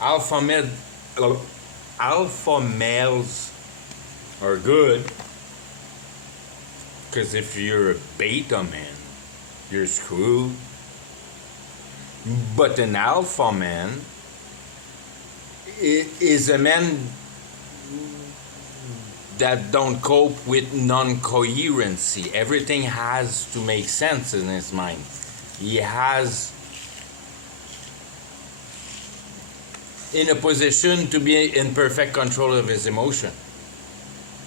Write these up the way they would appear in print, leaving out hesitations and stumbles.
alpha male, alpha males are good because if you're a beta man, you're screwed. But an alpha man is a man that don't cope with non-coherency. Everything has to make sense in his mind. He has in a position to be in perfect control of his emotion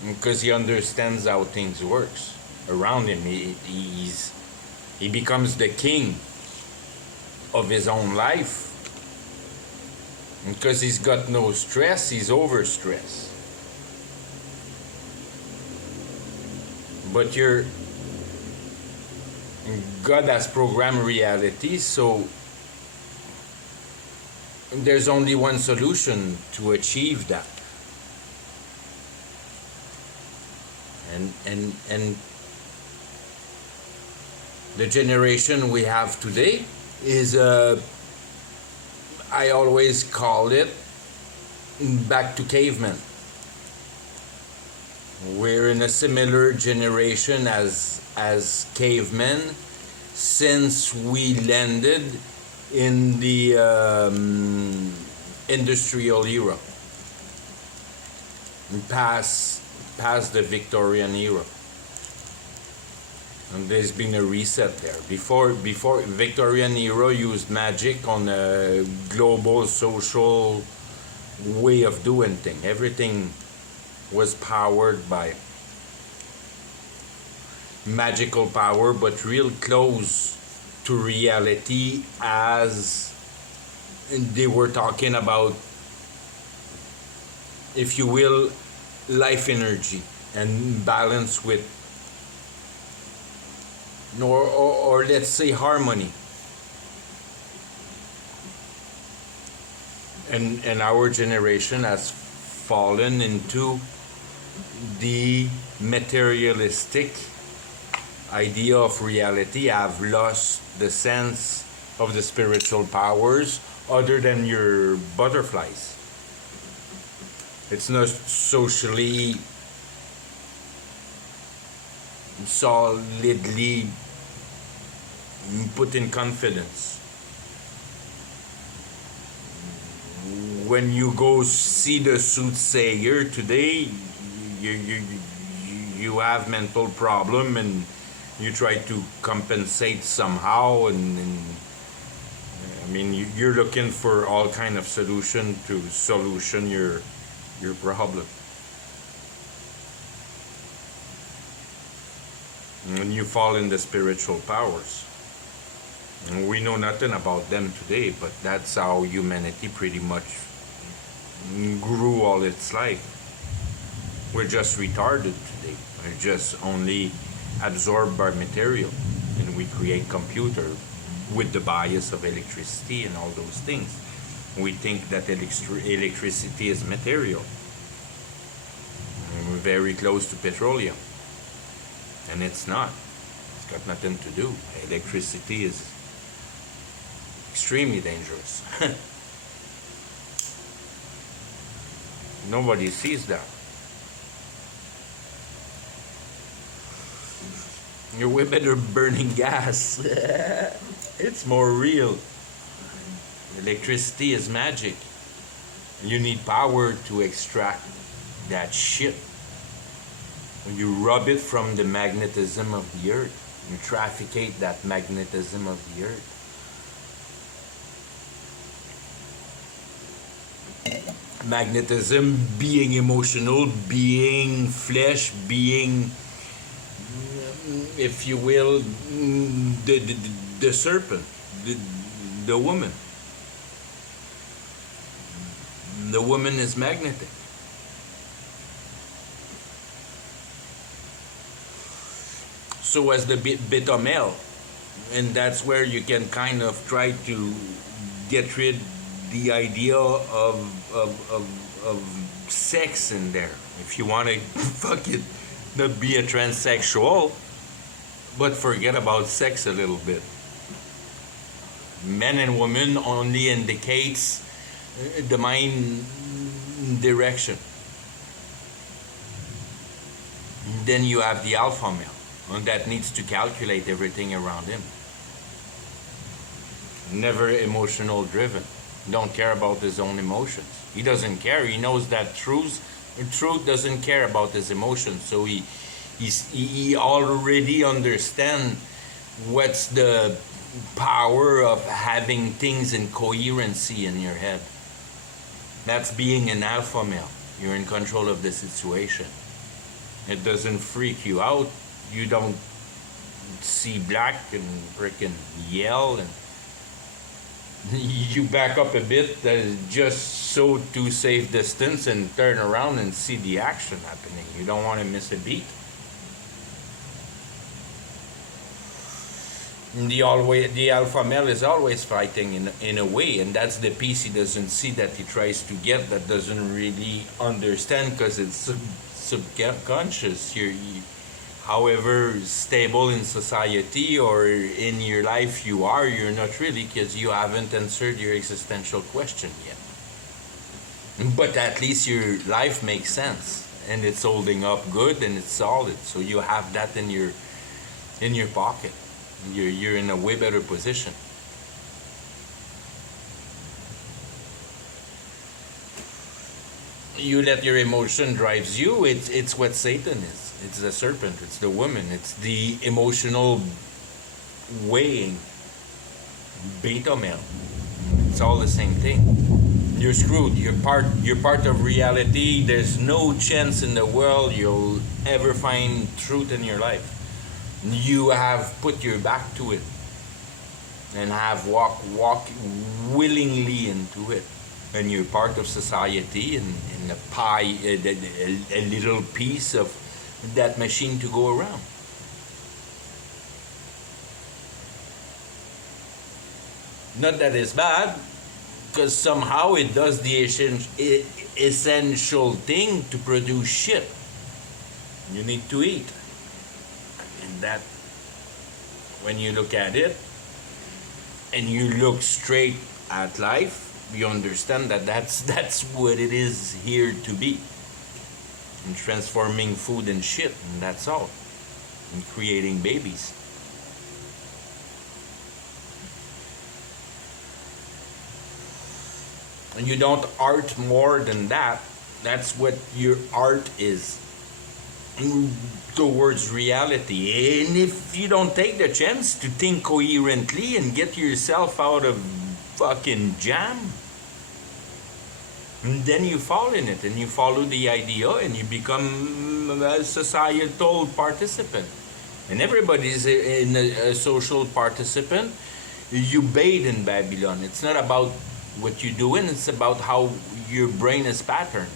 because he understands how things works around him. He becomes the king of his own life because he's got no stress. He's overstressed. But God has programmed reality, so there's only one solution to achieve that. And the generation we have today is I always call it back to cavemen. We're in a similar generation as cavemen since we landed in the industrial era, past the Victorian era. And there's been a reset there. Before Victorian era used magic on a global social way of doing things. Everything was powered by magical power, but real close to reality, as they were talking about, if you will, life energy and balance with, or let's say harmony. And our generation has fallen into the materialistic idea of reality, have lost the sense of the spiritual powers other than your butterflies. It's not socially solidly put in confidence. When you go see the soothsayer today, you have mental problem and you try to compensate somehow, and I mean you're looking for all kind of solution to solution your problem, and you fall in the spiritual powers. And we know nothing about them today, but that's how humanity pretty much grew all its life. We're just retarded today. We're just only absorbed by material, and we create computer with the bias of electricity and all those things. We think that electricity is material. And we're very close to petroleum, and it's not. It's got nothing to do. Electricity is extremely dangerous. Nobody sees that. You're way better burning gas. It's more real. Electricity is magic. You need power to extract that shit. When you rub it from the magnetism of the earth, you trafficate that magnetism of the earth. Magnetism being emotional, being flesh, being, if you will, the serpent, the woman. The woman is magnetic. So as the beta male, and that's where you can kind of try to get rid the idea of sex in there. If you want to fuck it, not be a transsexual, but forget about sex a little bit. Men and women only indicates the mind direction. Then you have the alpha male, and that needs to calculate everything around him. Never emotional driven. Don't care about his own emotions. He doesn't care. He knows that truth doesn't care about his emotions. So he already understands what's the power of having things in coherency in your head. That's being an alpha male. You're in control of the situation. It doesn't freak you out. You don't see black and freaking yell, and you back up a bit just so to save distance and turn around and see the action happening. You don't want to miss a beat. The alpha male is always fighting in a way, and that's the piece he doesn't see, that he tries to get, that doesn't really understand because it's subconscious. However stable in society or in your life you're not really, because you haven't answered your existential question yet. But at least your life makes sense and it's holding up good and it's solid. So you have that in your pocket. You're in a way better position. You let your emotion drives you. It's what Satan is. It's the serpent. It's the woman. It's the emotional weighing. Beta male. It's all the same thing. You're screwed. You're part of reality. There's no chance in the world you'll ever find truth in your life. You have put your back to it and have walk willingly into it, and you're part of society and a pie, a little piece of that machine to go around. Not that it's bad, because somehow it does the essential thing to produce shit. You need to eat. And that, when you look at it and you look straight at life, you understand that that's what it is here to be. And transforming food and shit, and that's all. And creating babies. And you don't art more than that. That's what your art is. Towards reality. And if you don't take the chance to think coherently and get yourself out of fucking jam, then you fall in it and you follow the idea and you become a societal participant. And everybody's a social participant. You bathe in Babylon. It's not about what you're doing, it's about how your brain is patterned.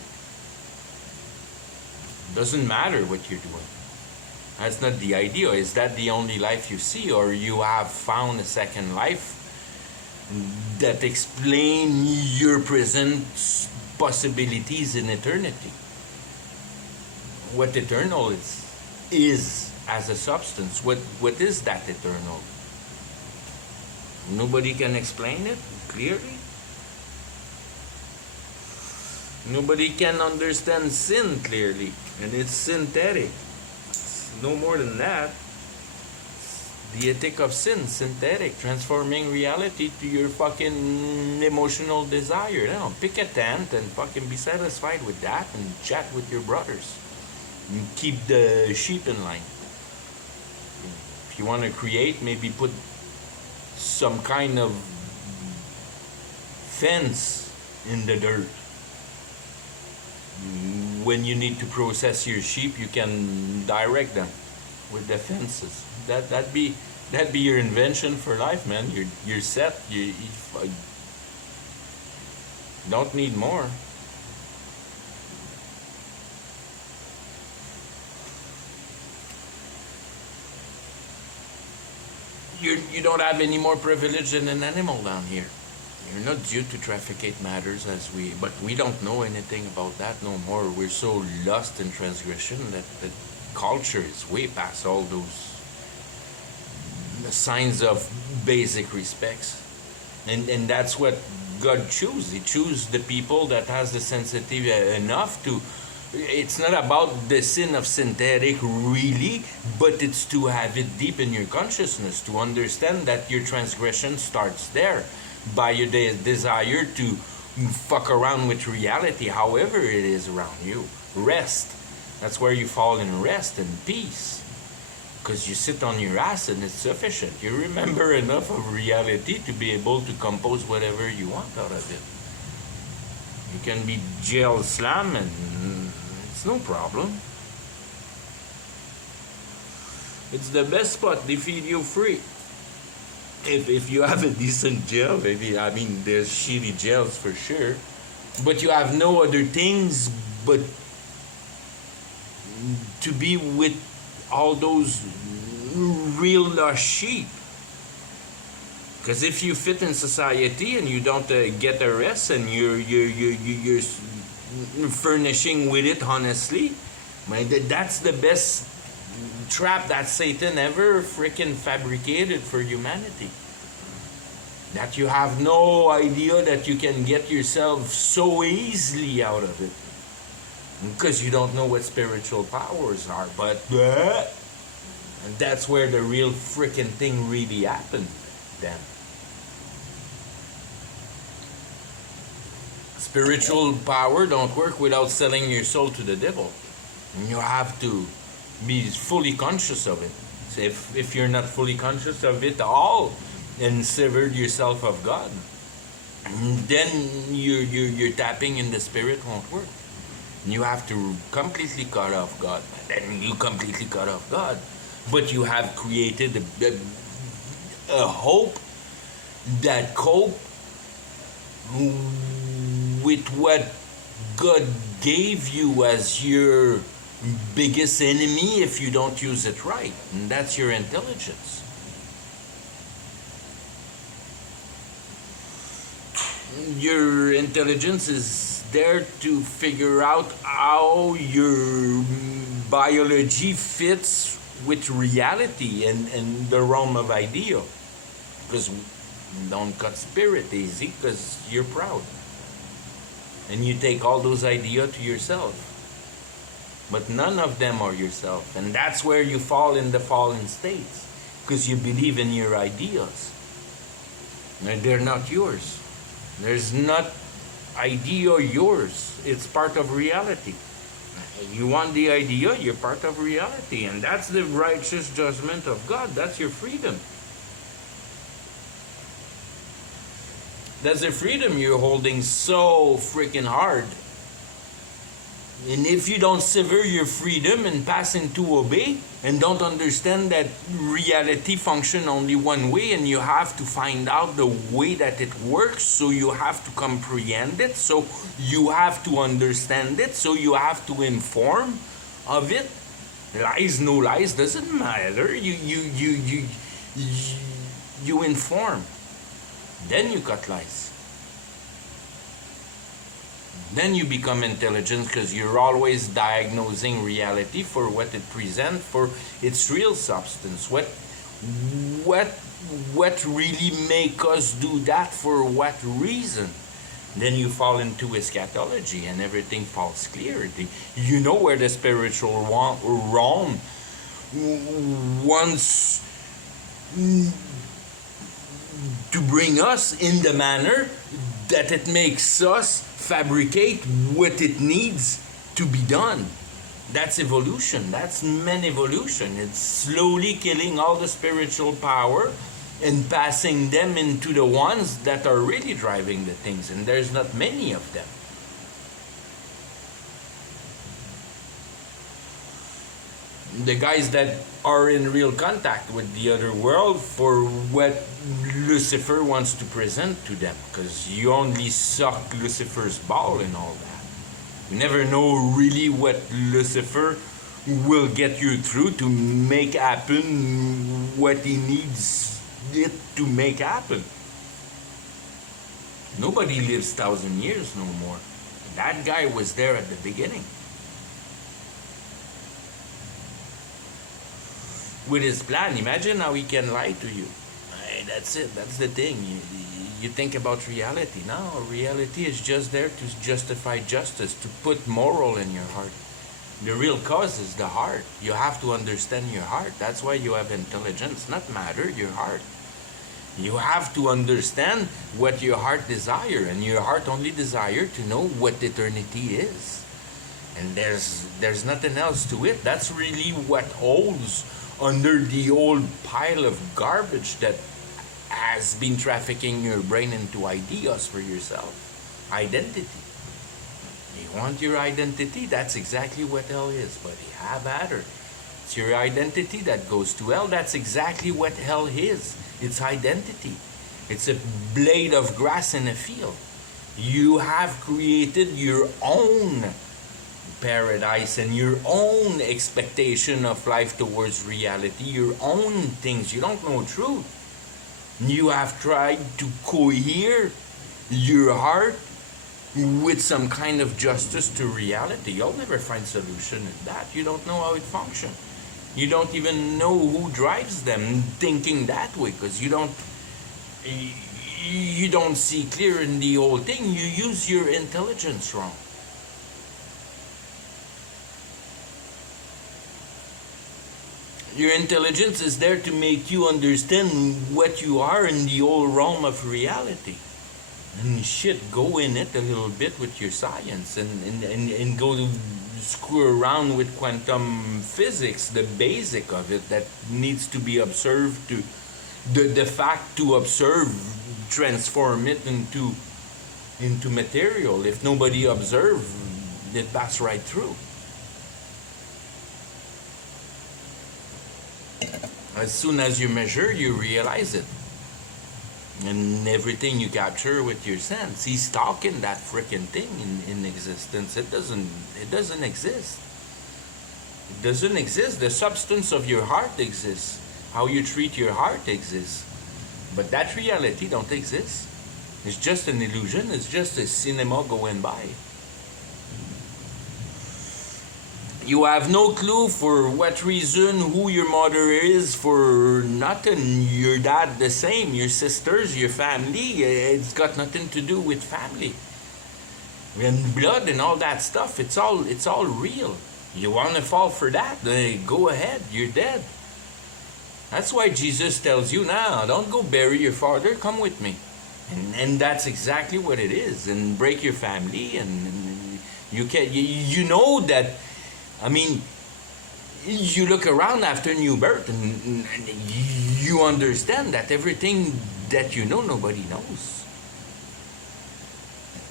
Doesn't matter what you're doing. That's not the idea. Is that the only life you see, or you have found a second life that explain your present possibilities in eternity? What eternal is as a substance. What is that eternal? Nobody can explain it clearly. Nobody can understand sin clearly, and it's synthetic. It's no more than that. The ethic of sin, synthetic, transforming reality to your fucking emotional desire. No, pick a tent and fucking be satisfied with that, and chat with your brothers. And keep the sheep in line. If you want to create, maybe put some kind of fence in the dirt. When you need to process your sheep, you can direct them with the fences. That'd be your invention for life, man. You're set. You don't need more. You don't have any more privilege than an animal down here. You're not due to trafficate matters but we don't know anything about that no more. We're so lost in transgression that the culture is way past all those signs of basic respects. And that's what God chooses. He chooses the people that has the sensitivity enough to. It's not about the sin of synthetic really, but it's to have it deep in your consciousness, to understand that your transgression starts there by your desire to fuck around with reality, however it is around you. Rest. That's where you fall in rest and peace. Because you sit on your ass and it's sufficient. You remember enough of reality to be able to compose whatever you want out of it. You can be jail slam and it's no problem. It's the best spot. They feed you free. If you have a decent jail, maybe, I mean, there's shitty jails for sure. But you have no other things but to be with all those real lost sheep. Because if you fit in society and you don't get a rest and you're furnishing with it honestly, that's the best trap that Satan ever freaking fabricated for humanity. That you have no idea that you can get yourself so easily out of it. Because you don't know what spiritual powers are. But and that's where the real freaking thing really happened then. Spiritual power don't work without selling your soul to the devil. And you have to be fully conscious of it. So if you're not fully conscious of it all and severed yourself of God, then you're tapping in the spirit won't work. You have to completely cut off God. Then you completely cut off God. But you have created a hope that cope with what God gave you as your biggest enemy if you don't use it right. And that's your intelligence. Your intelligence is there to figure out how your biology fits with reality and the realm of idea. Because don't cut spirit easy because you're proud. And you take all those ideas to yourself. But none of them are yourself. And that's where you fall in the fallen states. Because you believe in your ideas. And they're not yours. There's not idea yours. It's part of reality. You want the idea, you're part of reality. And that's the righteous judgment of God. That's your freedom. That's the freedom you're holding so freaking hard. And if you don't sever your freedom and pass into obey, and don't understand that reality functions only one way, and you have to find out the way that it works, so you have to comprehend it, so you have to understand it, so you have to inform of it. Lies, no lies, doesn't matter. You inform. Then you cut lies. Then you become intelligent because you're always diagnosing reality for what it presents, for its real substance. What really make us do that, for what reason? Then you fall into eschatology and everything falls clear. You know where the spiritual realm wants to bring us in the manner that it makes us fabricate what it needs to be done. That's evolution. That's man evolution. It's slowly killing all the spiritual power and passing them into the ones that are really driving the things. And there's not many of them. The guys that are in real contact with the other world for what Lucifer wants to present to them, because you only suck Lucifer's ball and all that. You never know really what Lucifer will get you through to make happen what he needs it to make happen. Nobody lives 1,000 years no more. That guy was there at the beginning. With his plan, imagine how he can lie to you. That's it. That's the thing. you think about reality. No, reality is just there to justify justice, to put moral in your heart. The real cause is the heart. You have to understand your heart. That's why you have intelligence, not matter, your heart. You have to understand what your heart desire, and your heart only desire to know what eternity is. And there's nothing else to it. That's really what holds under the old pile of garbage that has been trafficking your brain into ideas for yourself. Identity. You want your identity? That's exactly what hell is, buddy. Have at her. It's your identity that goes to hell. That's exactly what hell is. It's identity. It's a blade of grass in a field. You have created your own paradise and your own expectation of life towards reality, your own things. You don't know truth. You have tried to cohere your heart with some kind of justice to reality. You'll never find solution in that. You don't know how it functions. You don't even know who drives them thinking that way, because you don't see clear in the whole thing. You use your intelligence wrong. Your intelligence is there to make you understand what you are in the whole realm of reality. And shit, go in it a little bit with your science and go to screw around with quantum physics, the basic of it that needs to be observed, to the fact to observe, transform it into material. If nobody observe, it pass right through. As soon as you measure, you realize it. And everything you capture with your sense, he's talking that freaking thing in existence. It doesn't exist. It doesn't exist. The substance of your heart exists. How you treat your heart exists. But that reality don't exist. It's just an illusion. It's just a cinema going by. You have no clue for what reason, who your mother is, for nothing. Your dad the same, your sisters, your family. It's got nothing to do with family. And blood and all that stuff, it's all real. You want to fall for that? Go ahead, you're dead. That's why Jesus tells you now, don't go bury your father, come with me. And that's exactly what it is. And break your family, and you can, you know that. I mean, you look around after new birth and you understand that everything that you know, nobody knows.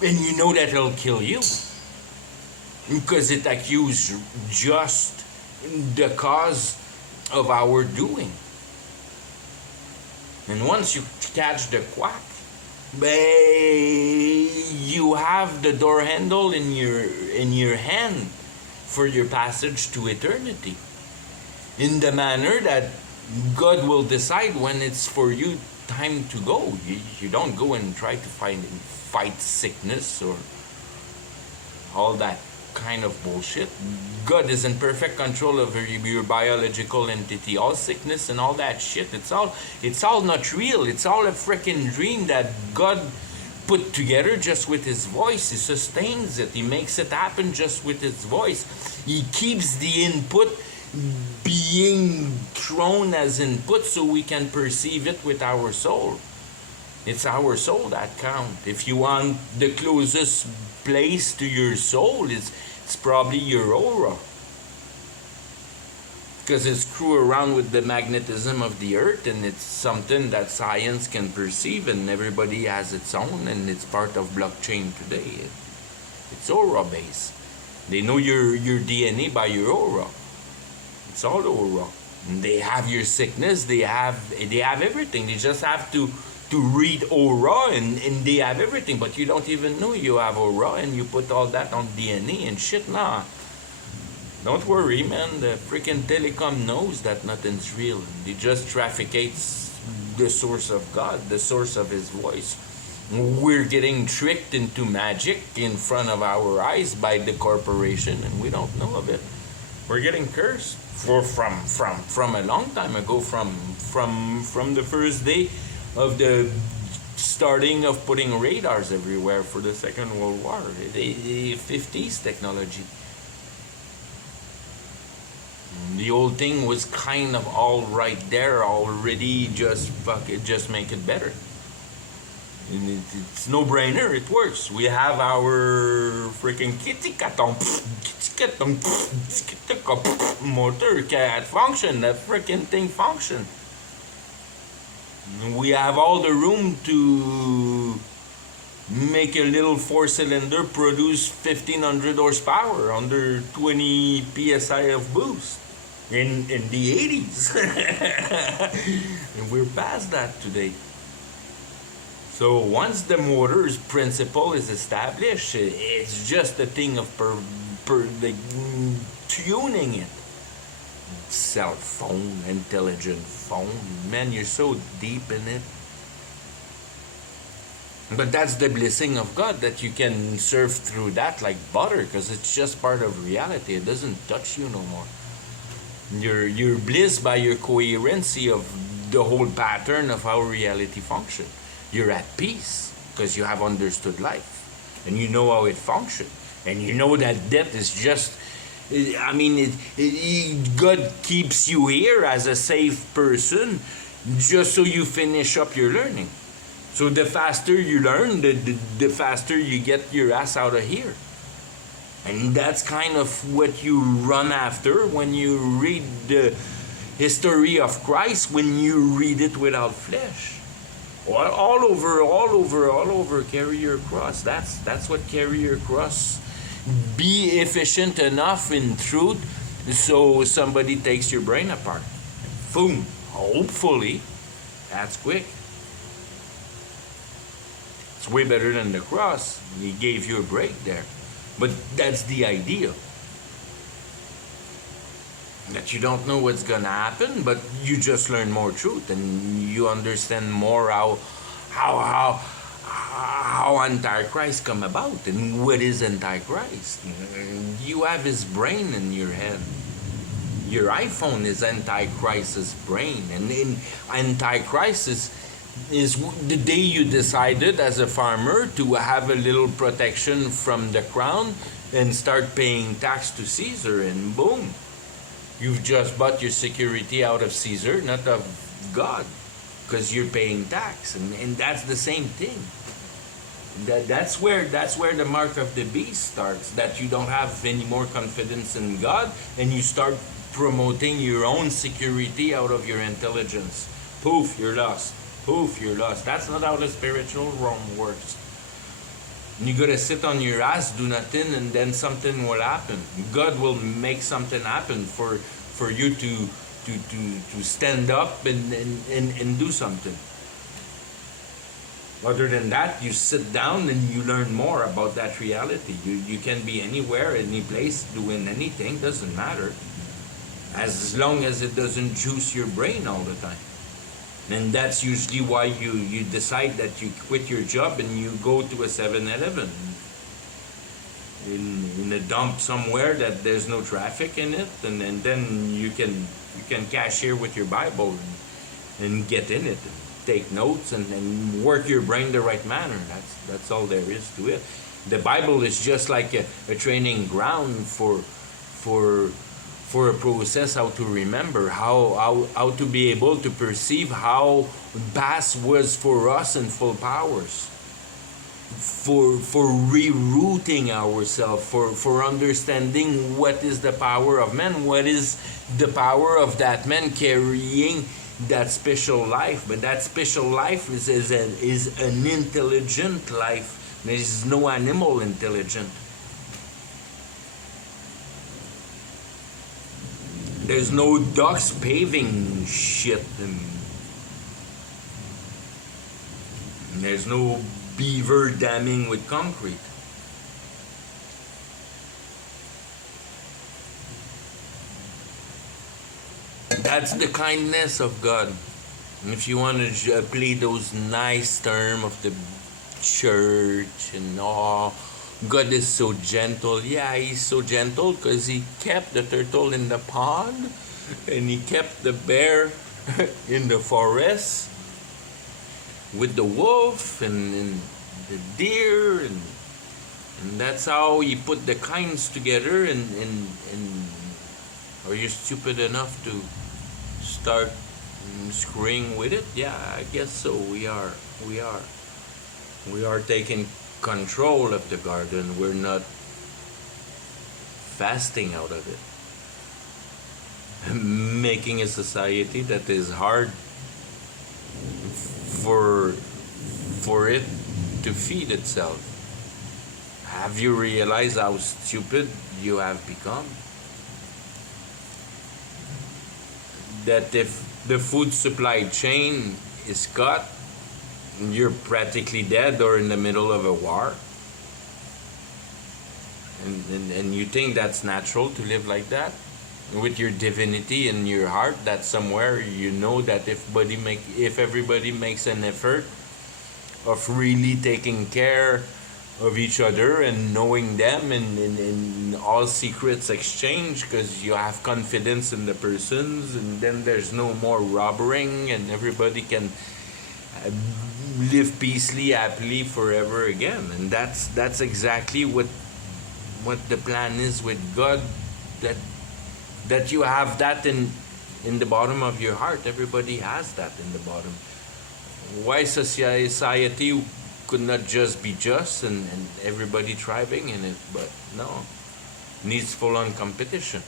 And you know that it'll kill you. Because it accuses just the cause of our doing. And once you catch the quack, you have the door handle in your hand for your passage to eternity, in the manner that God will decide when it's for you time to go. You don't go and try to fight sickness or all that kind of bullshit. God is in perfect control of your biological entity. All sickness and all that shit, it's all not real. It's all a freaking dream that God put together just with his voice. He sustains it. He makes it happen just with his voice. He keeps the input being thrown as input so we can perceive it with our soul. It's our soul that counts. If you want the closest place to your soul, it's probably your aura. Because it's screw around with the magnetism of the earth, and it's something that science can perceive, and everybody has its own, and it's part of blockchain today. It's aura based. They know your DNA by your aura. It's all aura. And they have your sickness. They have everything. They just have to read aura, and they have everything. But you don't even know you have aura, and you put all that on DNA and shit. Nah. Don't worry, man. The freaking telecom knows that nothing's real. They just trafficates the source of God, the source of his voice. We're getting tricked into magic in front of our eyes by the corporation, and we don't know of it. We're getting cursed from a long time ago, from the first day of the starting of putting radars everywhere for the Second World War. The 50s technology. The old thing was kind of all right there already. Just fuck it, just make it better. And it's no brainer. It works. We have our freaking motor can function. That freaking thing function. We have all the room to make a little 4-cylinder produce 1500 horsepower under 20 psi of boost in the 80s. And we're past that today. So once the motor's principle is established, it's just a thing of tuning it. Cell phone, intelligent phone, man, you're so deep in it. But that's the blessing of God, that you can surf through that like butter, because it's just part of reality. It doesn't touch you no more. You're blessed by your coherency of the whole pattern of how reality functions. You're at peace because you have understood life and you know how it functions, and you know that death is just, I mean, God keeps you here as a safe person just so you finish up your learning. So the faster you learn, the faster you get your ass out of here. And that's kind of what you run after when you read the history of Christ, when you read it without flesh. All over, carry your cross. That's what carry your cross. Be efficient enough in truth so somebody takes your brain apart. Boom. Hopefully, that's quick. It's way better than the cross. He gave you a break there. But that's the idea. That you don't know what's gonna happen, but you just learn more truth and you understand more how Antichrist come about and what is Antichrist. You have his brain in your head. Your iPhone is Antichrist's brain, and in Antichrist is the day you decided as a farmer to have a little protection from the crown and start paying tax to Caesar, and boom, you've just bought your security out of Caesar, not of God, because you're paying tax, and that's the same thing. That's where the mark of the beast starts. That you don't have any more confidence in God, and you start promoting your own security out of your intelligence. Poof, you're lost. Poof, you're lost. That's not how the spiritual realm works. You gotta sit on your ass, do nothing, and then something will happen. God will make something happen for you to stand up and do something. Other than that, you sit down and you learn more about that reality. You can be anywhere, any place, doing anything, doesn't matter. As long as it doesn't juice your brain all the time. And that's usually why you decide that you quit your job and you go to a 7-Eleven in a dump somewhere that there's no traffic in it, and then you can cashier with your Bible and get in it and take notes and work your brain the right manner. That's all there is to it. The Bible is just like a training ground for a process, how to remember, how to be able to perceive how vast was for us in full powers, for rerouting ourselves, for understanding what is the power of man, what is the power of that man carrying that special life. But that special life is an intelligent life. There is no animal intelligent. There's no ducks paving shit. And there's no beaver damming with concrete. That's the kindness of God. If you want to play those nice terms of the church and all, God is so gentle. Yeah, he's so gentle because he kept the turtle in the pond and he kept the bear in the forest. with the wolf and the deer, and that's how he put the kinds together. And are you stupid enough to start screwing with it? Yeah, I guess so. We are taking control of the garden. We're not fasting out of it, making a society that is hard for it to feed itself. Have you realized how stupid you have become? That if the food supply chain is cut, you're practically dead or in the middle of a war. And you think that's natural to live like that? With your divinity in your heart, that somewhere you know that if everybody makes an effort of really taking care of each other and knowing them, and all secrets exchange because you have confidence in the persons, and then there's no more robbering and everybody can live peacefully, happily forever again. And that's exactly what the plan is with God, that you have that in the bottom of your heart. Everybody has that in the bottom. Why society could not just be just and everybody thriving in it? But no, needs full on competition.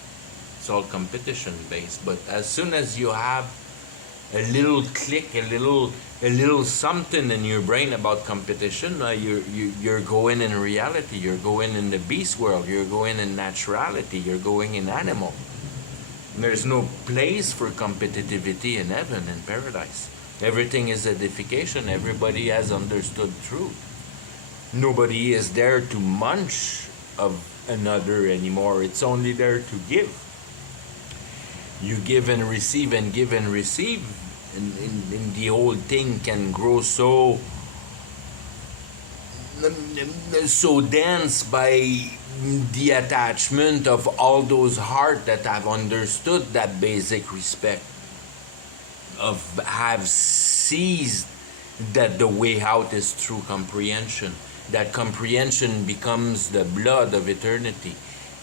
It's all competition based. But as soon as you have a little click, a little something in your brain about competition, you're going in reality. You're going in the beast world. You're going in naturality. You're going in animal. There's no place for competitivity in heaven, in paradise. Everything is edification. Everybody has understood truth. Nobody is there to munch of another anymore. It's only there to give. You give and receive and give and receive, and the whole thing can grow so dense by the attachment of all those hearts that have understood that basic respect, have seized that the way out is through comprehension. That comprehension becomes the blood of eternity.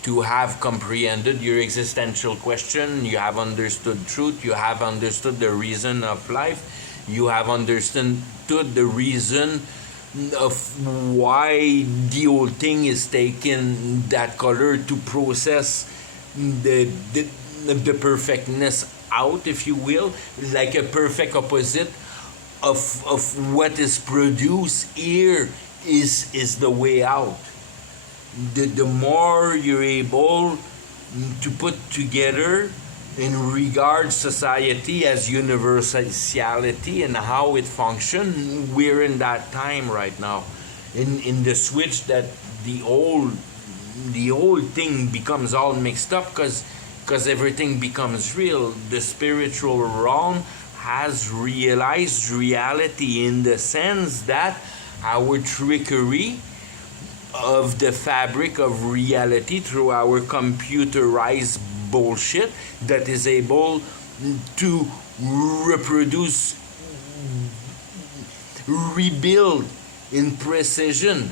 To have comprehended your existential question, you have understood truth, you have understood the reason of life, you have understood the reason of why the whole thing is taking that color to process the perfectness out, if you will, like a perfect opposite of what is produced here is the way out. The more you're able to put together in regard society as universality and how it functions, we're in that time right now. In the switch that the old thing becomes all mixed up because everything becomes real. The spiritual realm has realized reality in the sense that our trickery of the fabric of reality through our computerized bullshit that is able to reproduce, rebuild in precision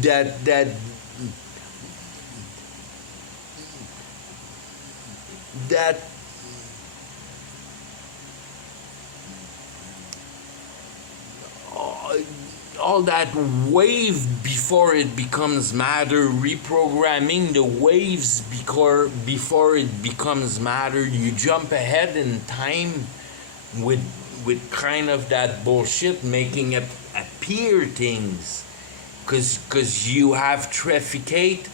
that all that wave before it becomes matter, reprogramming the waves before it becomes matter. You jump ahead in time with kind of that bullshit, making it appear things, because you have trafficate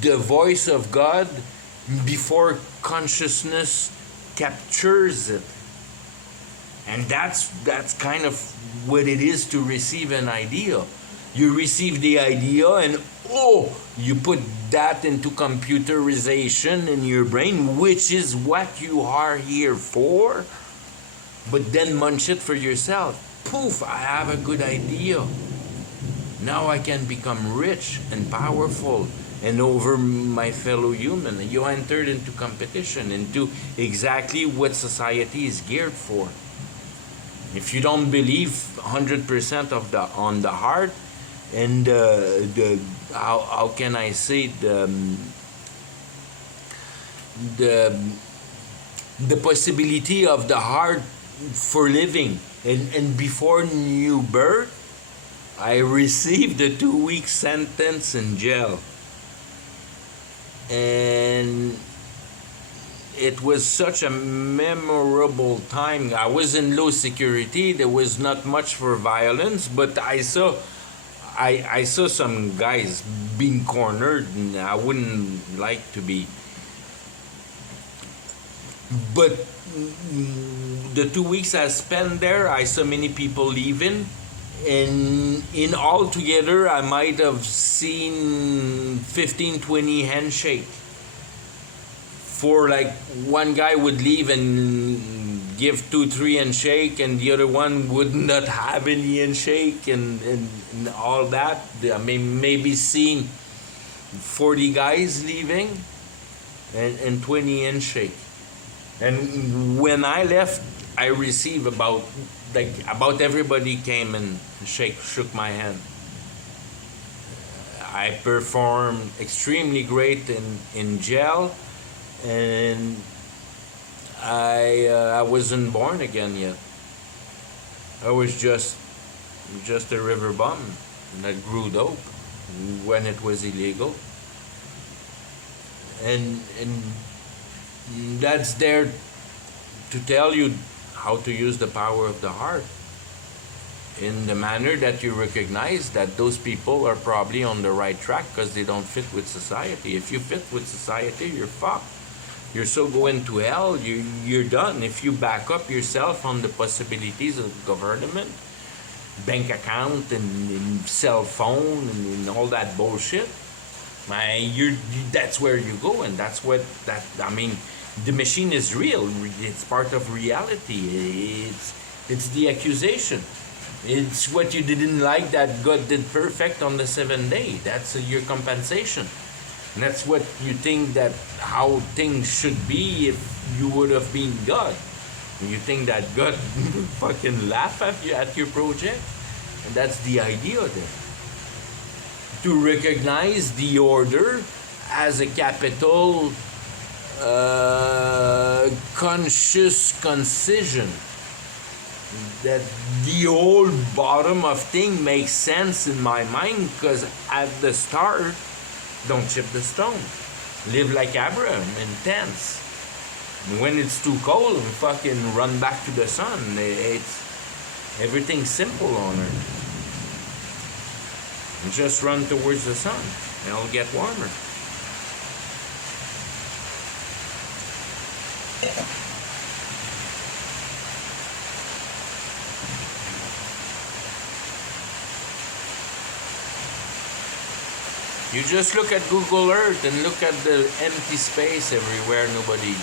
the voice of God before consciousness captures it. And that's kind of what it is to receive an idea. You receive the idea and you put that into computerization in your brain, which is what you are here for. But then munch it for yourself. Poof, I have a good idea. Now I can become rich and powerful and over my fellow human. You entered into competition, into exactly what society is geared for. If you don't believe 100% of the on the heart, and the how can I say, the the possibility of the heart for living, and before new birth, I received a 2-week sentence in jail, and it was such a memorable time. I was in low security. There was not much for violence, but I saw some guys being cornered, and I wouldn't like to be. But the 2 weeks I spent there, I saw many people leaving, and in all together, I might have seen 15, 20 handshake. For like one guy would leave and give 2, 3 handshake, and the other one would not have any handshake, and all that. I mean, maybe seen 40 guys leaving and 20 handshake. And when I left, I received about everybody came and shook my hand. I performed extremely great in jail, and I wasn't born again yet. I was just a river bum that grew dope when it was illegal, and that's there to tell you how to use the power of the heart in the manner that you recognize that those people are probably on the right track because they don't fit with society. If you fit with society, you're fucked. You're so going to hell, you're done. If you back up yourself on the possibilities of government, bank account, and cell phone, and all that bullshit, that's where you go, and that's what I mean. The machine is real. It's part of reality. It's the accusation. It's what you didn't like that God did perfect on the 7th day. That's your compensation. And that's what you think that how things should be if you would have been God. And you think that God would fucking laugh at you at your project. And that's the idea there. To recognize the order as a capital conscious concision, that the whole bottom of thing makes sense in my mind, because at the start, don't chip the stone, live like Abraham in tents. When it's too cold, fucking run back to the sun. It's everything's simple on earth. Just run towards the sun and it'll get warmer. You just look at Google Earth and look at the empty space everywhere. Nobody's,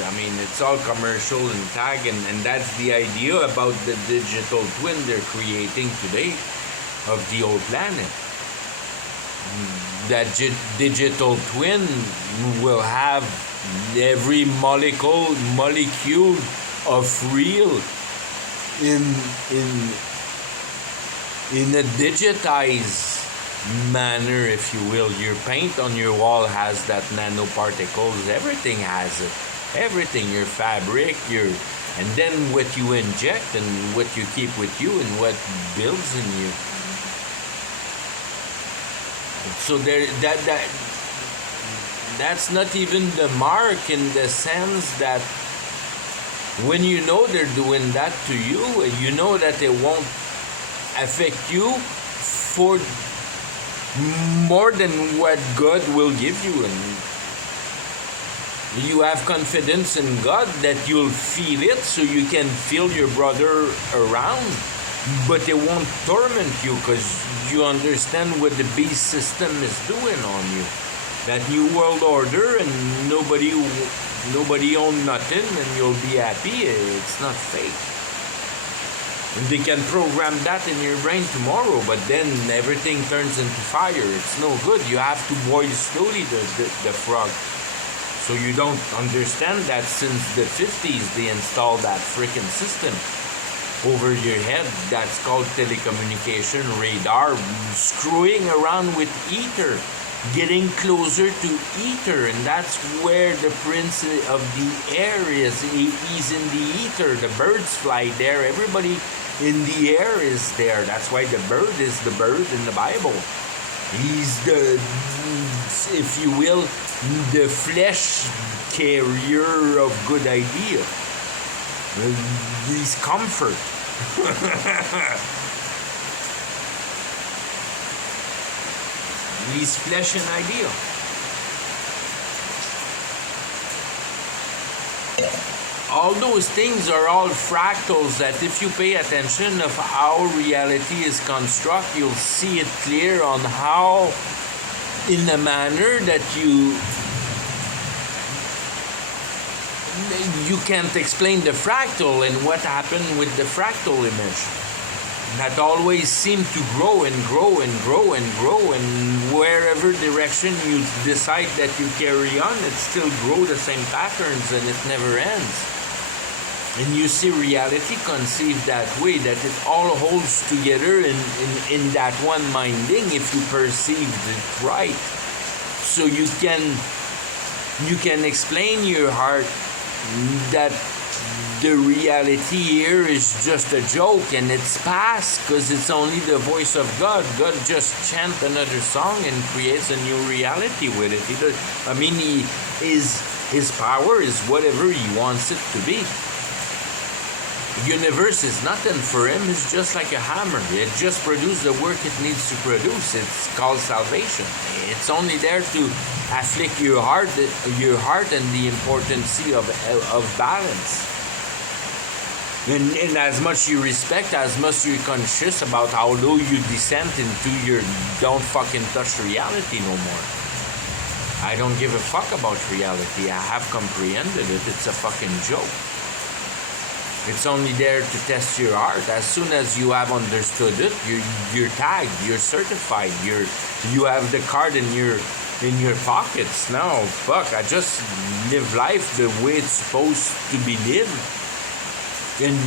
I mean, it's all commercial and tag, and that's the idea about the digital twin they're creating today of the old planet. That digital twin will have every molecule of real in a digitized manner, if you will. Your paint on your wall has that nanoparticles. Everything has it. Everything, your fabric, and then what you inject and what you keep with you and what builds in you. So that's not even the mark, in the sense that when you know they're doing that to you, you know that it won't affect you for more than what God will give you, and you have confidence in God that you'll feel it, so you can feel your brother around, but it won't torment you because you understand what the beast system is doing on you. That new world order, and nobody own nothing, and you'll be happy. It's not fake. And they can program that in your brain tomorrow, but then everything turns into fire. It's no good. You have to boil slowly the frog, So you don't understand that since the 50s they installed that freaking system over your head that's called telecommunication radar, screwing around with ether, getting closer to ether, and that's where the prince of the air is. He's in the ether. The birds fly there. Everybody in the air is there. That's why the bird is the bird in the Bible. He's the, if you will, the flesh carrier of good idea. He's comfort. He's flesh and idea. All those things are all fractals that if you pay attention of how reality is constructed, you'll see it clear on how, in a manner that you can't explain the fractal and what happened with the fractal image. That always seemed to grow and grow and grow and grow, and wherever direction you decide that you carry on, it still grow the same patterns and it never ends. And you see reality conceived that way, that it all holds together in that one minding if you perceive it right. So you can explain your heart that the reality here is just a joke and it's past because it's only the voice of God. God just chants another song and creates a new reality with it. His power is whatever he wants it to be. Universe is nothing for him. It's just like a hammer. It just produces the work it needs to produce. It's called salvation. It's only there to afflict your heart and the importance of balance. And as much you respect, as much you're conscious about how low you descend into your don't fucking touch reality no more. I don't give a fuck about reality. I have comprehended it. It's a fucking joke. It's only there to test your heart. As soon as you have understood it, you're tagged, you're certified, you have the card in your pockets. Now, fuck, I just live life the way it's supposed to be lived. And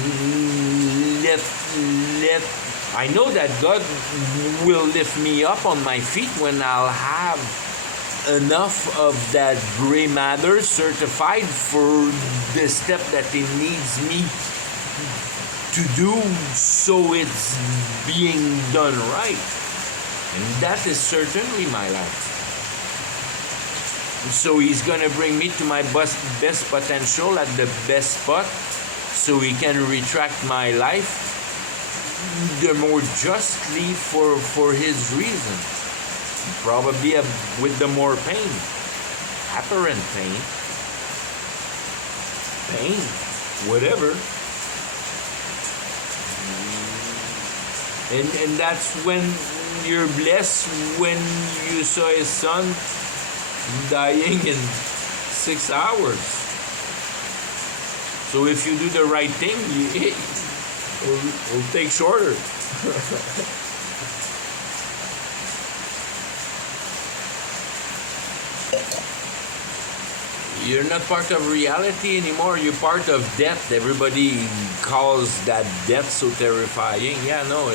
let I know that God will lift me up on my feet when I'll have enough of that gray matter certified for the step that He needs me to do, so it's being done right. And that is certainly my life. So He's gonna bring me to my best potential at the best spot, so He can retract my life the more justly for His reason. Probably with the more pain, apparent pain, whatever. And that's when you're blessed, when you saw His Son dying in 6 hours. So if you do the right thing, it'll take shorter. You're not part of reality anymore. You're part of death. Everybody calls that death so terrifying. Yeah, no,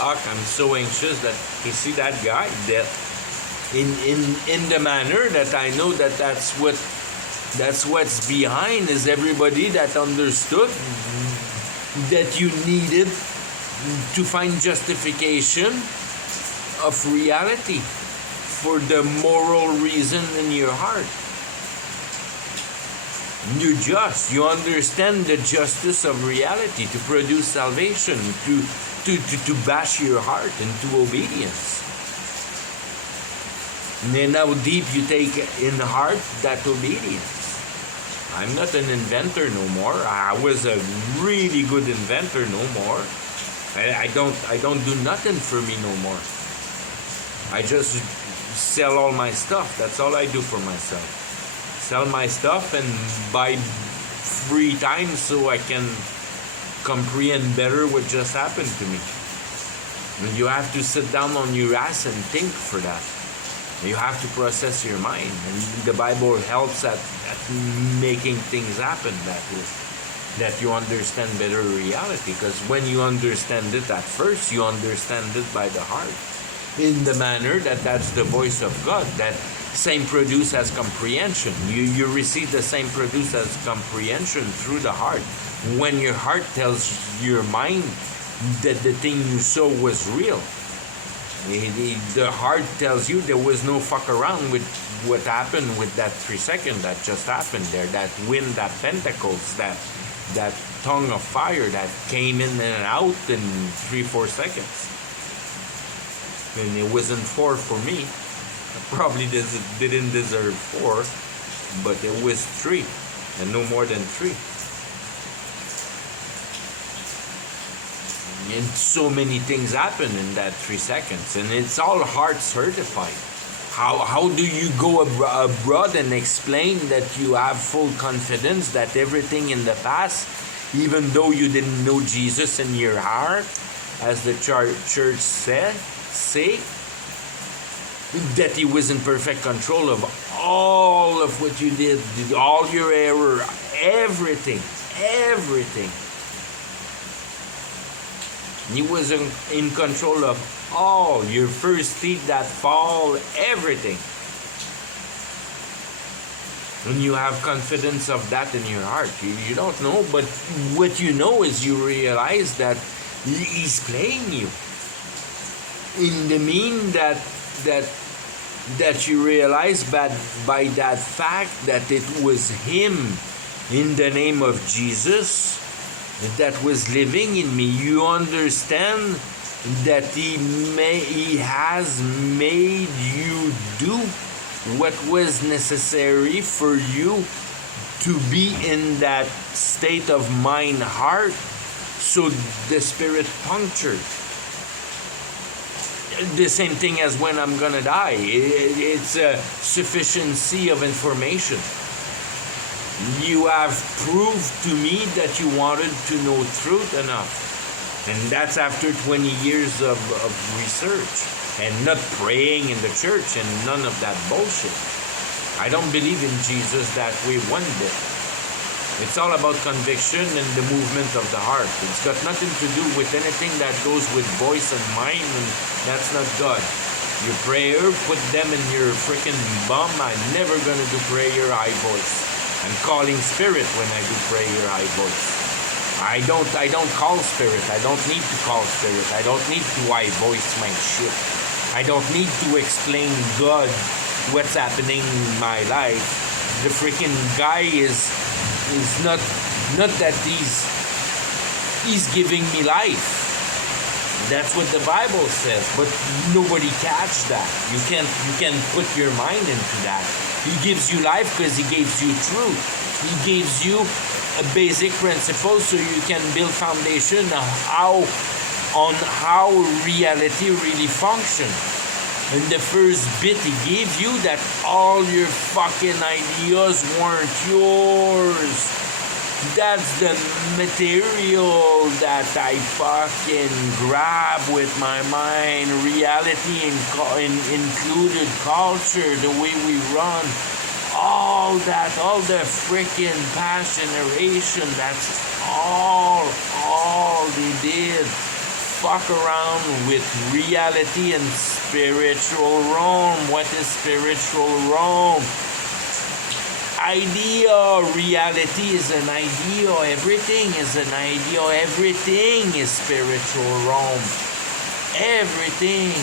I'm so anxious that to see that guy death in the manner that I know that's what's behind, is everybody that understood that you needed to find justification of reality for the moral reason in your heart. You're just. You understand the justice of reality to produce salvation, to bash your heart into obedience. And then how deep you take in heart that obedience. I'm not an inventor no more. I was a really good inventor no more. I don't do nothing for me no more. I just sell all my stuff. That's all I do for myself. Sell my stuff and buy free time so I can comprehend better what just happened to me. And you have to sit down on your ass and think for that. You have to process your mind, and the Bible helps at making things happen that way, that you understand better reality. Because when you understand it at first, you understand it by the heart, in the manner that that's the voice of God. That same produce as comprehension. You receive the same produce as comprehension through the heart. When your heart tells your mind that the thing you saw was real, the heart tells you there was no fuck around with what happened with that 3 seconds that just happened there. That wind, that pentacles, that tongue of fire that came in and out in 3-4 seconds. And it wasn't 4 for me. I probably didn't deserve 4, but it was 3, and no more than 3. And so many things happen in that 3 seconds, and it's all heart certified. How do you go abroad and explain that you have full confidence that everything in the past, even though you didn't know Jesus in your heart, as the church say that he was in perfect control of all of what you did, all your error, everything. He was in control of all your first teeth that fall, everything. And you have confidence of that in your heart. You don't know, but what you know is you realize that he's playing you. In the mean that you realize by that fact that it was him, in the name of Jesus, that was living in me. You understand that he has made you do what was necessary for you to be in that state of mind, heart, so the spirit punctured. The same thing as when I'm gonna die. It's a sufficiency of information. You have proved to me that you wanted to know truth enough. And that's after 20 years of research and not praying in the church and none of that bullshit. I don't believe in Jesus that way one bit. It's all about conviction and the movement of the heart. It's got nothing to do with anything that goes with voice and mind, and that's not God. Your prayer, put them in your freaking bum. I'm never gonna do prayer high voice. I'm calling spirit when I do prayer high voice. I don't call spirit. I don't need to call spirit. I don't need to high voice my shit. I don't need to explain God what's happening in my life. The freaking guy is not that he's giving me life. That's what the Bible says, but nobody catch that. You can't put your mind into that. He gives you life because he gives you truth. He gives you a basic principle so you can build foundation on how reality really functions. And the first bit he gave you, that all your fucking ideas weren't yours. That's the material that I fucking grab with my mind. Reality included culture, the way we run. All that, all the freaking past generation, that's all they did. Fuck around with reality and spiritual realm. What is spiritual realm? Idea. Reality is an idea. Everything is an idea. Everything is spiritual realm. Everything,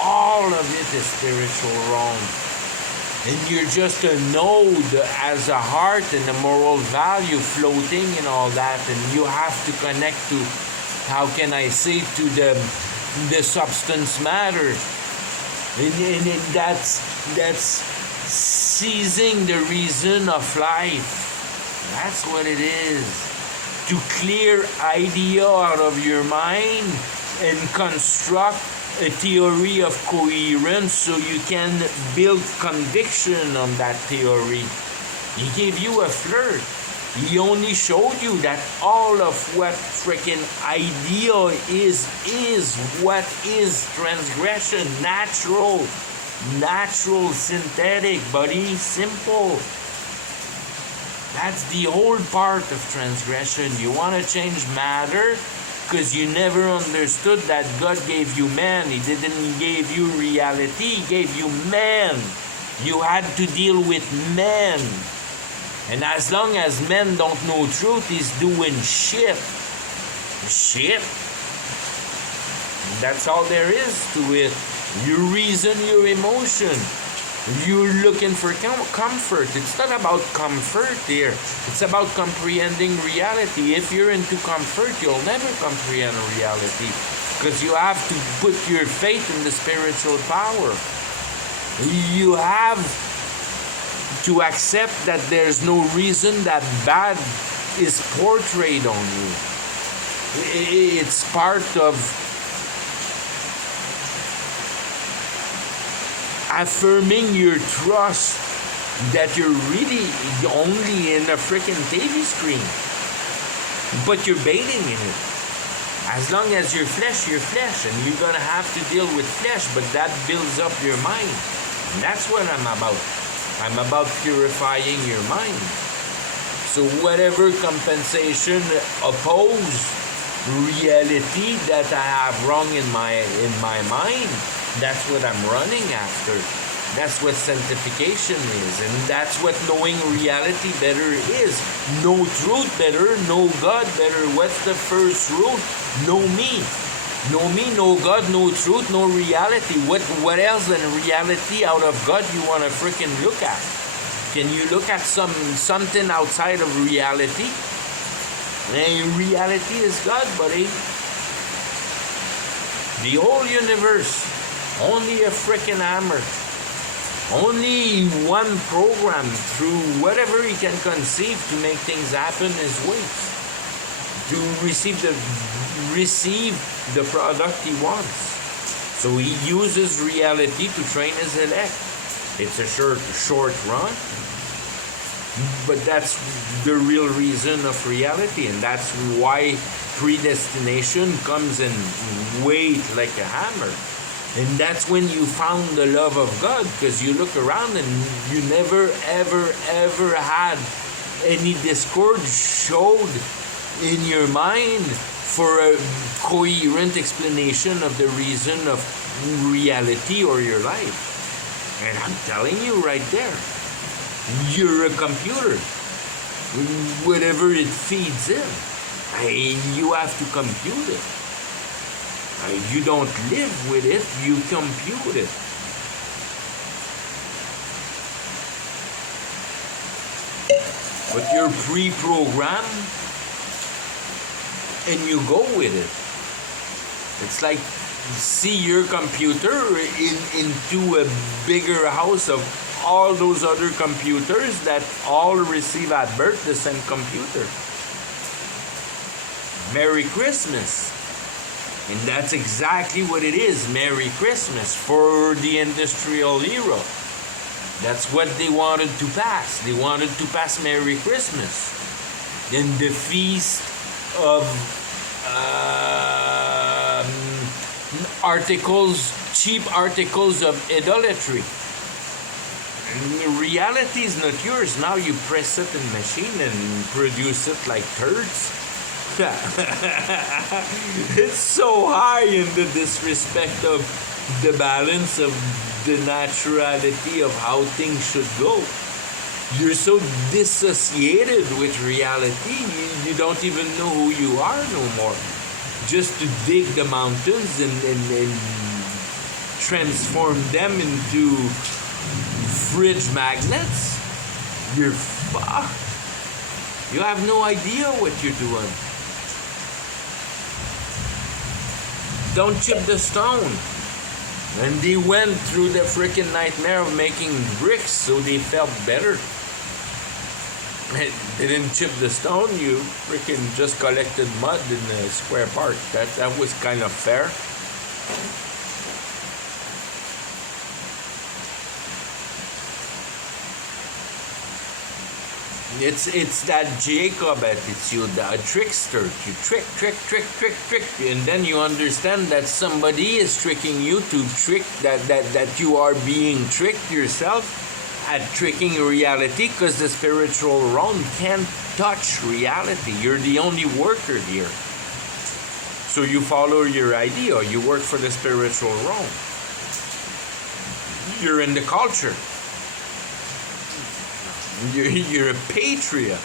all of it is spiritual realm. And you're just a node as a heart and a moral value floating and all that. And you have to connect to, how can I say, to the substance matter. And that's seizing the reason of life. That's what it is. To clear idea out of your mind and construct a theory of coherence so you can build conviction on that theory. He gave you a flirt. He only showed you that all of what freaking idea is what is transgression, natural. natural, synthetic, buddy, simple. That's the whole part of transgression. You want to change matter because you never understood that God gave you man. He didn't give you reality. He gave you man. You had to deal with men. And as long as men don't know truth, he's doing shit. Shit. That's all there is to it. You reason your emotion. You're looking for comfort. It's not about comfort here. It's about comprehending reality. If you're into comfort, you'll never comprehend reality because you have to put your faith in the spiritual power. You have to accept that there's no reason that bad is portrayed on you. It's part of affirming your trust that you're really only in a freaking TV screen, but you're bathing in it. As long as you're flesh, and you're gonna have to deal with flesh, but that builds up your mind. And that's what I'm about. I'm about purifying your mind. So whatever compensation oppose reality that I have wrong in my mind, that's what I'm running after. That's what sanctification is. And that's what knowing reality better is. Know truth better, know God better. What's the first rule? Know me. Know me, know God, know truth, know reality. What else than reality out of God you want to freaking look at? Can you look at something outside of reality? And reality is God, buddy. The whole universe. Only a freaking hammer. Only one program through whatever he can conceive to make things happen is waits. To receive the product he wants. So he uses reality to train his elect. It's a short run. But that's the real reason of reality. And that's why predestination comes in weight like a hammer. And that's when you found the love of God, because you look around and you never, ever had any discord showed in your mind for a coherent explanation of the reason of reality or your life. And I'm telling you right there, you're a computer. Whatever it feeds in, you have to compute it. You don't live with it, you compute it. But you're pre-programmed and you go with it. It's like see your computer into a bigger house of all those other computers that all receive at birth the same computer. Merry Christmas. And that's exactly what it is, Merry Christmas, for the industrial era. That's what they wanted to pass. They wanted to pass Merry Christmas. Then the feast of cheap articles of idolatry. Reality is not yours. Now you press it in machine and produce it like turds. It's so high in the disrespect of the balance of the naturality of how things should go. You're so dissociated with reality, you don't even know who you are no more. Just to dig the mountains and transform them into fridge magnets, you're fucked. You have no idea what you're doing. Don't chip the stone. And they went through the freaking nightmare of making bricks, so they felt better. They didn't chip the stone, you freaking just collected mud in the square park. That was kind of fair. It's that Jacob attitude, a trickster. You trick, and then you understand that somebody is tricking you to trick that you are being tricked yourself at tricking reality, because the spiritual realm can't touch reality. You're the only worker here. So you follow your idea. You work for the spiritual realm. You're in the culture. You're a patriot.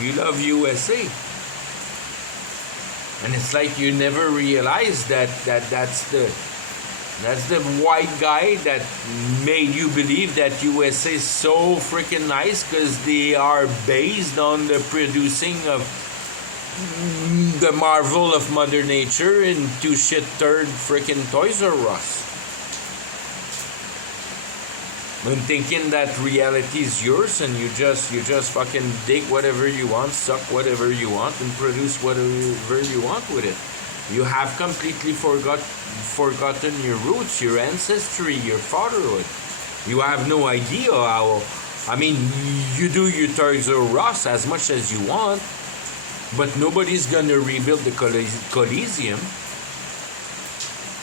You love USA. And it's like you never realize that's the white guy that made you believe that USA is so freaking nice because they are based on the producing of the marvel of Mother Nature into shit third freaking Toys R Us. And thinking that reality is yours and you just fucking dig whatever you want, suck whatever you want, and produce whatever you want with it. You have completely forgotten your roots, your ancestry, your fatherhood. You have no idea how. I mean, you do your Toys R Us as much as you want, but nobody's gonna rebuild the Coliseum.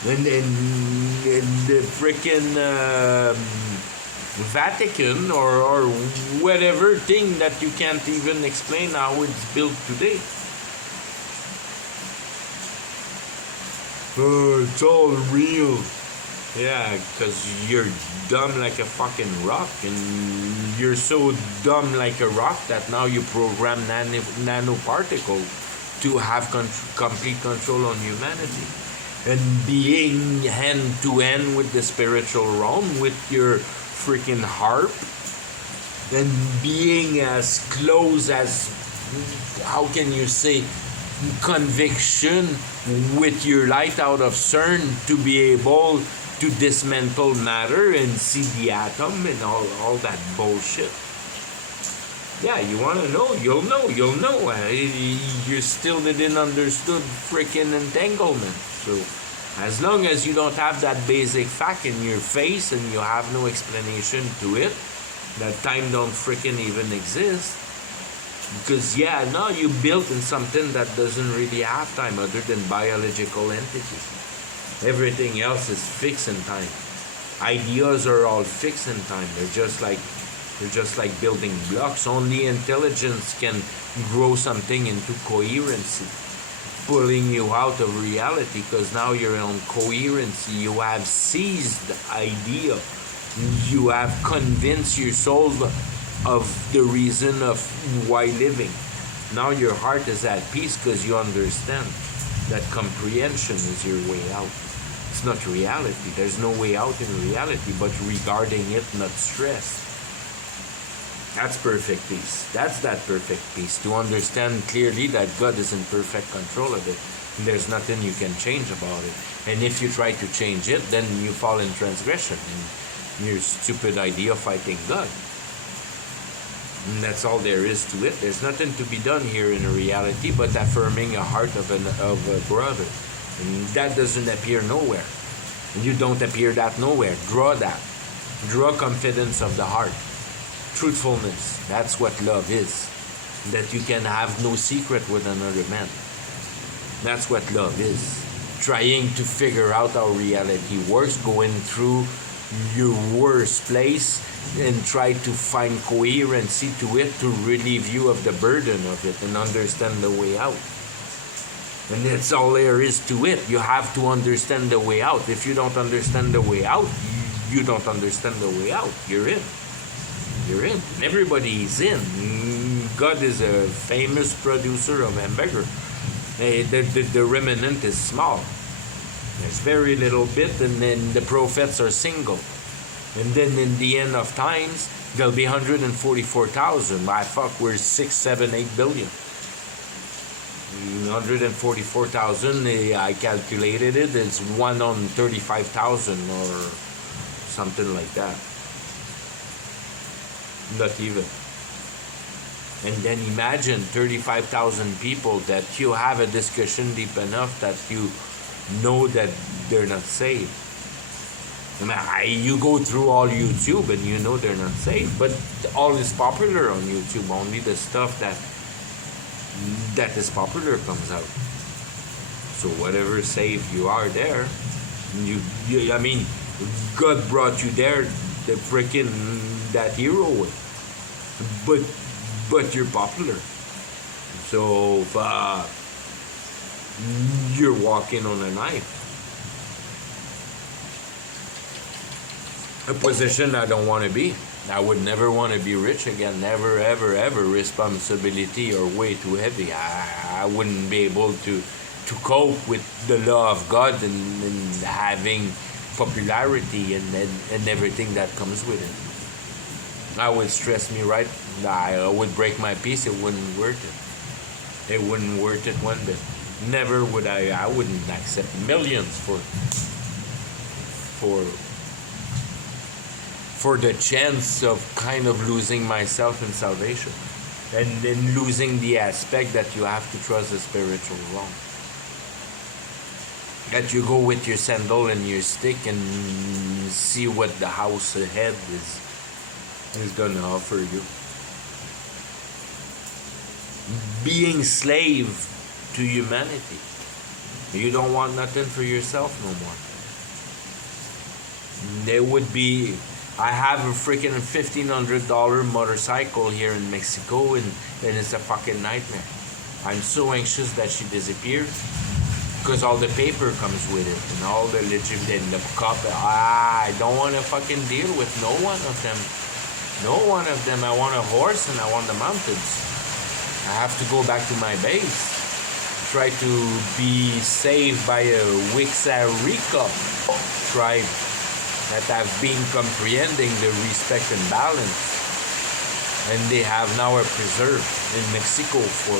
And the freaking Vatican or whatever thing that you can't even explain how it's built today. Oh, it's all real. Yeah, because you're dumb like a fucking rock, and you're so dumb like a rock that now you program nanoparticle to have complete control on humanity. And being hand to hand with the spiritual realm, with your freaking harp, and being as close as, how can you say, conviction with your light out of CERN to be able to dismantle matter and see the atom and all that bullshit. Yeah, you want to know? You'll know. You still didn't understood freaking entanglement. So as long as you don't have that basic fact in your face and you have no explanation to it, that time don't freaking even exist. Because now you built in something that doesn't really have time other than biological entities. Everything else is fixed in time. Ideas are all fixed in time. They're just like building blocks. Only intelligence can grow something into coherency, pulling you out of reality, because now you're on coherency. You have seized the idea. You have convinced your soul of the reason of why living. Now your heart is at peace because you understand that comprehension is your way out. It's not reality. There's no way out in reality, but regarding it, not stress. That's perfect peace. That's that perfect peace. To understand clearly that God is in perfect control of it. And there's nothing you can change about it. And if you try to change it, then you fall in transgression in your stupid idea of fighting God. And that's all there is to it. There's nothing to be done here in reality but affirming a heart of a brother. And that doesn't appear nowhere. And you don't appear that nowhere. Draw that. Draw confidence of the heart. Truthfulness. That's what love is. That you can have no secret with another man. That's what love is. Trying to figure out how reality works, going through your worst place and try to find coherency to it, to relieve you of the burden of it and understand the way out. And that's all there is to it. You have to understand the way out. If you don't understand the way out, you don't understand the way out. You're in. You're in. Everybody is in. God is a famous producer of hamburger. The remnant is small. There's very little bit, and then the prophets are single. And then in the end of times, there'll be 144,000. My fuck, we're 6, 7, 8 billion. 144,000, I calculated it, it's 1 on 35,000 or something like that. Not even. And then imagine 35,000 people that you have a discussion deep enough that you know that they're not saved. You go through all YouTube and you know they're not safe, but all is popular on YouTube. Only the stuff that is popular comes out. So whatever safe you are there, I mean, God brought you there, the freaking that hero way. But you're popular, so you're walking on a knife. A position I don't want to be. I would never want to be rich again. Never, ever, ever. Responsibility or way too heavy. I wouldn't be able to cope with the law of God and having popularity and everything that comes with it. I would stress me right. I would break my peace. It wouldn't worth it. It wouldn't worth it one bit. Never would I. I wouldn't accept millions for the chance of kind of losing myself in salvation, and then losing the aspect that you have to trust the spiritual realm. That you go with your sandal and your stick and see what the house ahead is gonna offer you. Being slave to humanity. You don't want nothing for yourself no more. There would be. I have a freaking $1,500 motorcycle here in Mexico, and it's a fucking nightmare. I'm so anxious that she disappeared because all the paper comes with it and all the legitimate and the cop. I don't want to fucking deal with no one of them. No one of them. I want a horse and I want the mountains. I have to go back to my base. Try to be saved by a Wixarica tribe that have been comprehending the respect and balance, and they have now a preserve in Mexico for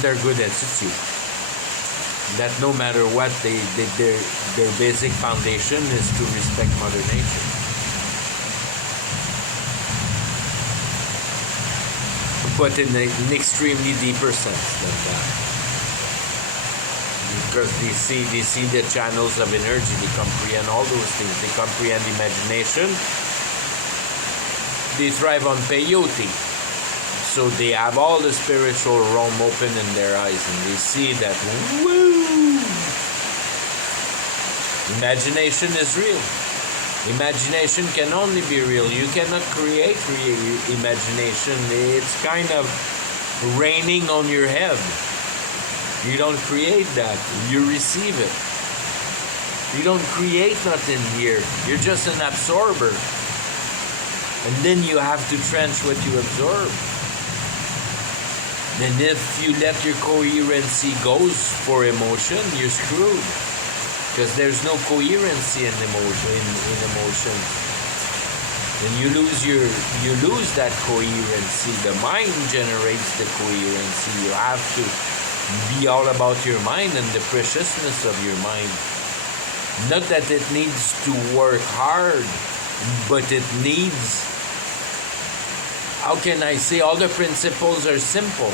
their good attitude. That no matter what, their basic foundation is to respect Mother Nature. But in an extremely deeper sense than that. Because they see the channels of energy, they comprehend all those things, they comprehend imagination, they thrive on peyote, so they have all the spiritual realm open in their eyes, and they see that, woo, imagination is real. Imagination can only be real. You cannot create imagination. It's kind of raining on your head. You don't create that. You receive it. You don't create nothing here. You're just an absorber. And then you have to trench what you absorb. And if you let your coherency goes for emotion, you're screwed. Because there's no coherency in emotions. And you lose that coherency. The mind generates the coherency. You have to be all about your mind and the preciousness of your mind. Not that it needs to work hard, but it needs, how can I say, all the principles are simple.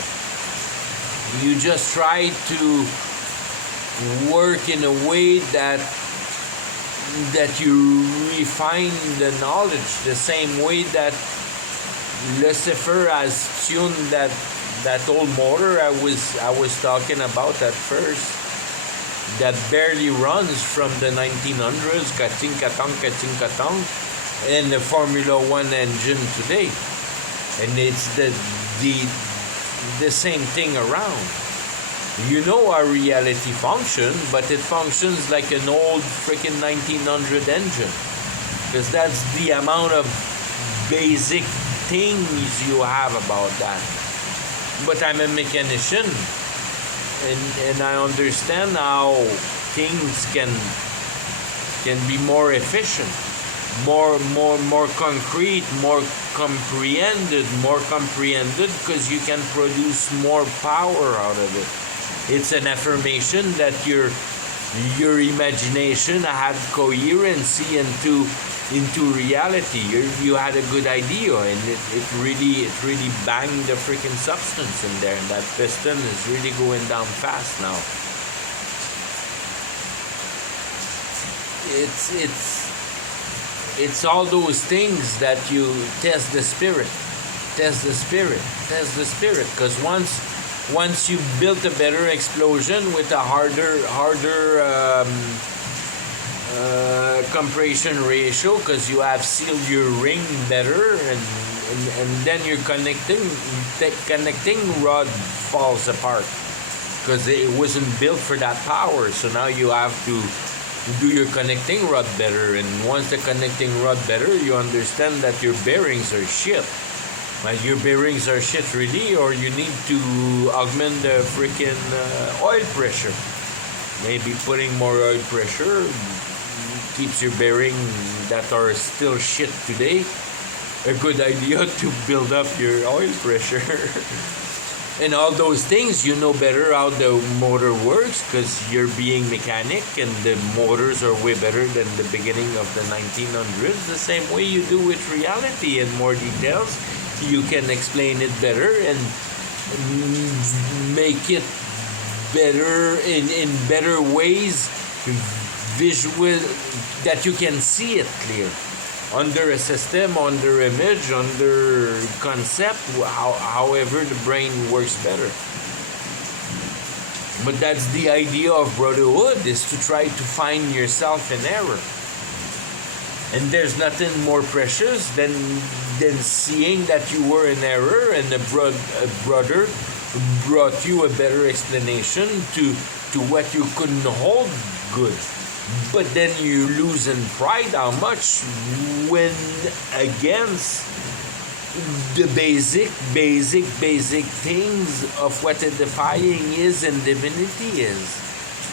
You just try to work in a way that you refine the knowledge, the same way that Lucifer has tuned that old motor I was talking about at first, that barely runs from the 1900s, ka-ting-ka-tong, and the Formula One engine today. And it's the same thing around. You know our reality functions, but it functions like an old freaking 1900 engine. Because that's the amount of basic things you have about that. But I'm a mechanician, and I understand how things can be more efficient, more concrete, more comprehended, because you can produce more power out of it. It's an affirmation that your imagination had coherency into reality. You had a good idea, and it really banged the freaking substance in there, and that piston is really going down fast it's all those things that you test the spirit, test the spirit, test the spirit. Because once you built a better explosion with a harder compression ratio, because you have sealed your ring better, and then your connecting rod falls apart because it wasn't built for that power. So now you have to do your connecting rod better, and once the connecting rod better, you understand that your bearings are shit. Like your bearings are shit really, or you need to augment the freaking oil pressure. Maybe putting more oil pressure keeps your bearing that are still shit today a good idea to build up your oil pressure. And all those things, you know better how the motor works because you're being mechanic, and the motors are way better than the beginning of the 1900s. The same way you do with reality in more details. You can explain it better and make it better in better ways, visual, that you can see it clear. Under a system, under image, under concept, however the brain works better. But that's the idea of brotherhood, is to try to find yourself in error. And there's nothing more precious than seeing that you were in error, and a brother brought you a better explanation to what you couldn't hold good. But then you lose in pride how much when against the basic things of what edifying is and divinity is.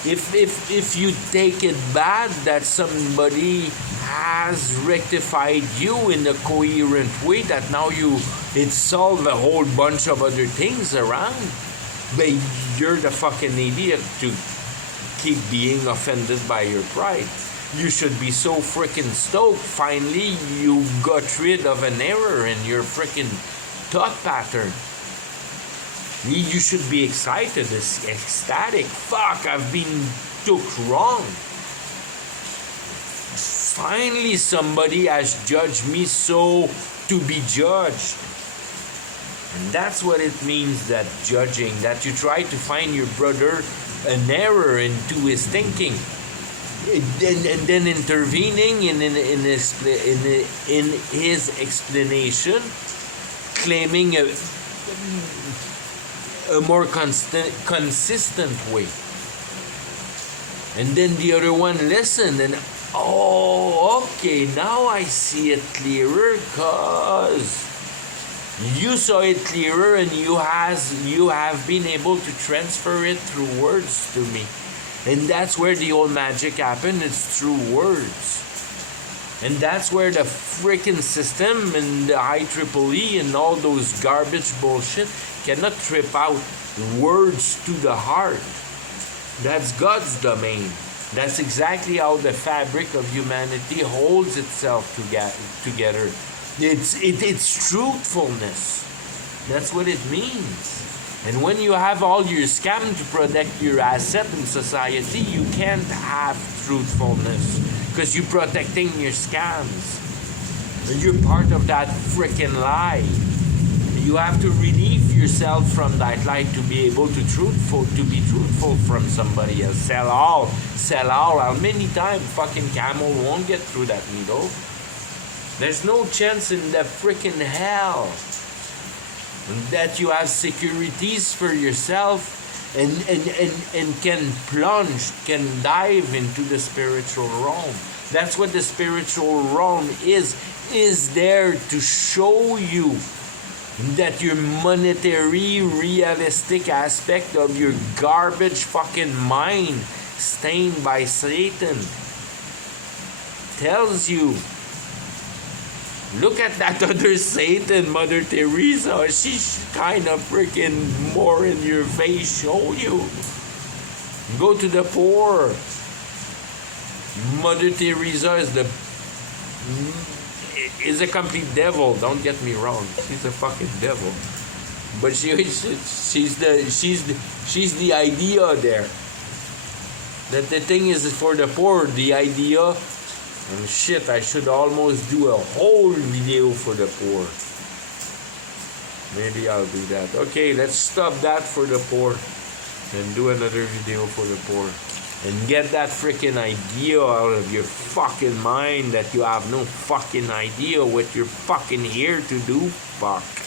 If you take it bad that somebody has rectified you in a coherent way, that now it solved a whole bunch of other things around, but you're the fucking idiot to keep being offended by your pride. You should be so freaking stoked. Finally, you got rid of an error in your freaking thought pattern. You should be excited, ecstatic. Fuck, I've been took wrong. Finally, somebody has judged me so to be judged. And that's what it means, that judging, that you try to find your brother an error into his thinking, and then intervening in his explanation, claiming a more consistent way. And then the other one listened, and okay, now I see it clearer, cause you saw it clearer, and you have been able to transfer it through words to me. And that's where the old magic happened. It's through words. And that's where the freaking system and the IEEE and all those garbage bullshit cannot trip out words to the heart. That's God's domain. That's exactly how the fabric of humanity holds itself together. It's truthfulness. That's what it means. And when you have all your scam to protect your asset in society, you can't have truthfulness because you're protecting your scams. And you're part of that freaking lie. You have to relieve yourself from that lie to be able to be truthful from somebody else. Sell all. How many times fucking camel won't get through that needle? There's no chance in the freaking hell that you have securities for yourself and can dive into the spiritual realm. That's what the spiritual realm is there to show you that your monetary, realistic aspect of your garbage fucking mind stained by Satan tells you. Look at that other Satan, Mother Teresa. She's kind of freaking more in your face. Show you. Go to the poor. Mother Teresa is a complete devil. Don't get me wrong. She's a fucking devil. But she's the idea there. That the thing is for the poor. The idea And shit, I should almost do a whole video for the poor. Maybe I'll do that. Okay, let's stop that for the poor. And do another video for the poor. And get that freaking idea out of your fucking mind that you have no fucking idea what you're fucking here to do. Fuck.